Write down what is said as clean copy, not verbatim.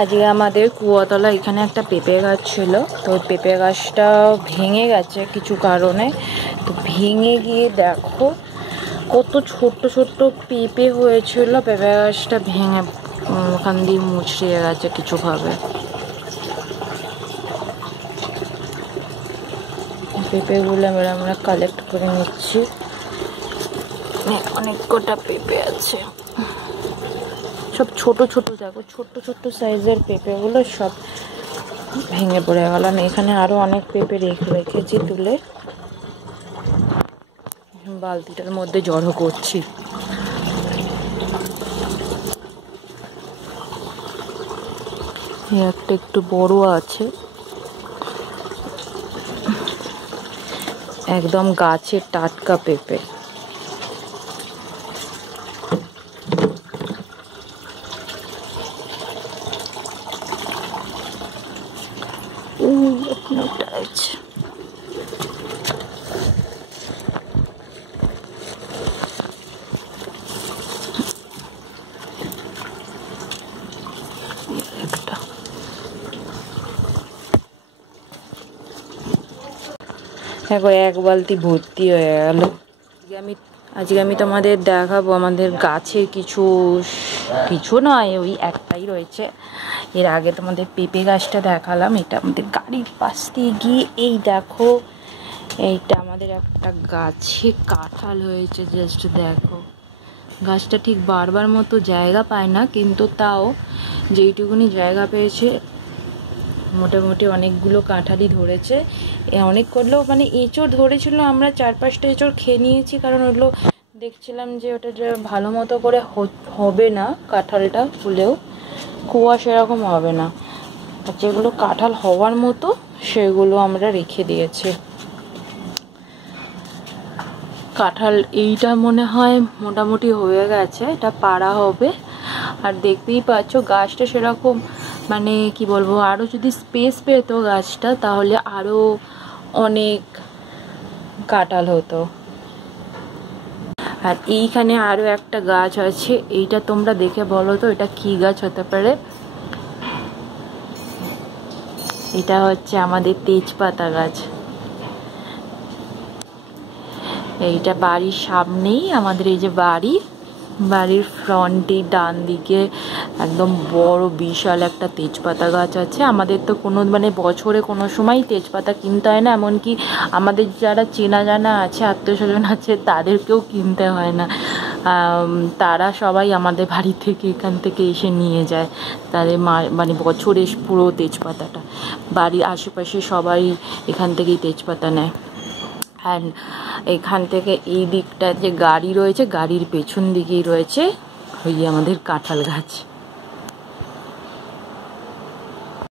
আজকে আমাদের কুয়াতলা এখানে একটা পেঁপে গাছ ছিল, তো পেঁপে গাছটা ভেঙে গেছে কিছু কারণে। তো ভেঙে গিয়ে দেখো কত ছোট্ট ছোট্ট পেঁপে হয়েছিল, পেঁপে গাছটা ভেঙে ওখান দিয়ে মুচড়িয়ে গেছে কিছুভাবে। পেঁপেগুলো আমরা কালেক্ট করে নিচ্ছি, অনেক কটা পেঁপে আছে, সব ছোট ছোট, দেখো ছোট্ট ছোট্ট সাইজের পেঁপেগুলো সব ভেঙে পড়ে গেল। আমি এখানে আরো অনেক পেঁপে রেখেছি তুলে, বালতিটার মধ্যে জড়ো করছি। একটা একটু বড় আছে, একদম গাছের টাটকা পেঁপে। দেখো এক বালতি ভর্তি হয়ে গেল। আজকে আমি তোমাদের দেখাবো আমাদের গাছের কিছু নয়, ওই একটাই রয়েছে। এর আগে তোমাদের পেঁপে গাছটা দেখালাম, এটা আমাদের গাড়ির পাশ দিয়ে গিয়ে এই দেখো, এইটা আমাদের একটা গাছে কাঁঠাল হয়েছে। জাস্ট দেখো, গাছটা ঠিক বারবার মতো জায়গা পায় না, কিন্তু তাও যেইটুকুনি জায়গা পেয়েছে মোটামুটি অনেকগুলো কাঁঠালই ধরেছে। অনেক করলেও মানে এঁচড় ধরেছিল, আমরা 4-5টা এঁচড় খেয়ে নিয়েছি, কারণ ওগুলো দেখছিলাম যে ওটা যে ভালো মতো করে হবে না, কাঁঠালটা ফুলেও কুয়া সেরকম হবে না। আর যেগুলো কাঁঠাল হওয়ার মতো সেগুলো আমরা রেখে দিয়েছি। কাঁঠাল এইটা মনে হয় মোটামুটি হয়ে গেছে, এটা পাড়া হবে। আর দেখতেই পাচ্ছ গাছটা সেরকম মানে কি বলবো, আরও যদি স্পেস পেতো গাছটা তাহলে আরও অনেক কাঁঠাল হতো। আর এইখানে আরও একটা গাছ আছে, এইটা তোমরা দেখে বলো তো এটা কি গাছ হতে পারে। এটা হচ্ছে আমাদের তেজপাতা গাছ। এইটা বাড়ির সামনেই আমাদের, এই যে বাড়ির ফ্রন্টে ডান দিকে একদম বড় বিশাল একটা তেজপাতা গাছ আছে। আমাদের তো কোনো মানে বছরে কোনো সময় তেজপাতা কিনতে হয় না, এমনকি আমাদের যারা চেনা জানা আছে, আত্মীয় স্বজন আছে, তাদেরকেও কিনতে হয় না। তারা সবাই আমাদের বাড়ি থেকে এখান থেকে এসে নিয়ে যায়, তাদের মানে বছরে পুরো তেজপাতাটা। বাড়ির আশেপাশে সবাই এখান থেকেই তেজপাতা নেয়। আর এখান থেকে এই দিকটা যে গাড়ি রয়েছে, গাড়ির পেছন দিকেই রয়েছে ওই আমাদের কাঁঠাল গাছ।